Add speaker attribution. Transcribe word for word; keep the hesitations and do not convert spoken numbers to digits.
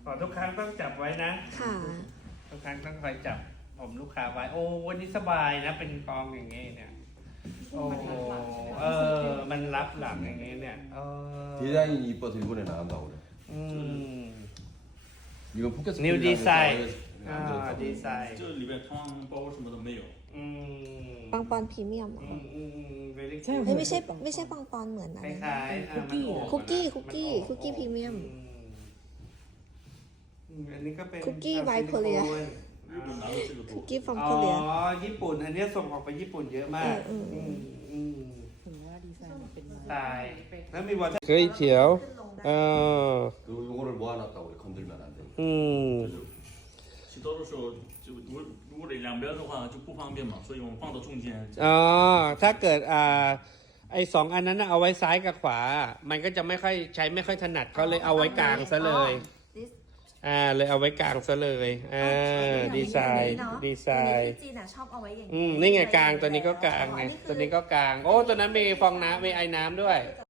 Speaker 1: อทุกครั้งต้องจับไว้นะ
Speaker 2: ค่ะ
Speaker 1: ทุกครั้งต้องคอยจับผมลูกค้าไว้โอ้วันนี้สบายนะเป็นกองอย่างงี้เนี่ยโอ้เออมันรับหลังอย่างงี้เนี่ยเออ
Speaker 3: 디자인이 이뻐서 일본에 나간다고 그래.
Speaker 1: อืม
Speaker 3: 이건 포켓
Speaker 1: New design.
Speaker 3: 아,
Speaker 1: อ่าดีไซน์
Speaker 4: 这里边汤包什么都没有。
Speaker 1: อืม
Speaker 2: ปังปอนพรีเมียมเหรอ
Speaker 1: อืมอืมอืม very
Speaker 2: เฮ้ยไม่ใช่ไม่ใช่ปังปอนเหมือน
Speaker 1: ค
Speaker 2: อะไร
Speaker 1: ล้ายๆอ่ะมันโอบ
Speaker 2: คุกกี้
Speaker 1: นะ
Speaker 2: คุกกี้
Speaker 1: มันโอบ
Speaker 2: คุกกี้พรีเมียม
Speaker 1: อืมอันนี้ก็เป็น
Speaker 2: คุกกี้
Speaker 1: ซิลิ
Speaker 2: White Korea
Speaker 4: 日本拿的这个
Speaker 2: คุ
Speaker 4: 多
Speaker 2: ก。กี้ฟอร์ม
Speaker 1: อ๋
Speaker 2: โค
Speaker 1: อ
Speaker 2: เรีย
Speaker 1: ญี่ปุ่น อันนี้ส่งออกไปญี่ปุ่นเยอะมาก
Speaker 2: เออเออ
Speaker 1: มอืม
Speaker 5: ถึงว่าดีไซน์มันเป็นไม้
Speaker 1: ตายแล้วมีวอเตอร์เคยเขียวเออ
Speaker 3: 그리고 이거를 모아놨다고 그래. 건들면 안 돼.
Speaker 1: อืม
Speaker 4: 洗头的时候就如果如果得两边的话就不方便嘛，所以我们放到中间。
Speaker 1: อ๋อ ถ้าเกิดอ่าไอ้สองอันนั้นน่ะเอาไว้ซ้ายกับขวา มันก็จะไม่ค่อยใช้ไม่ค่อยถนัดเขาเลยเอาไว้กลางซะเลย อ่า เลยเอาไว้กลางซะเลยอ่าดีไซน์ดีไซน์
Speaker 2: ที่จีนชอบเอาไว้อย่าง
Speaker 1: อืมนี่ไงกลางตัวนี้ก็กลางไงตัวนี้ก็กลางโอ้ตัวนั้นมีฟองน้ำมีไอ้น้ำด้วย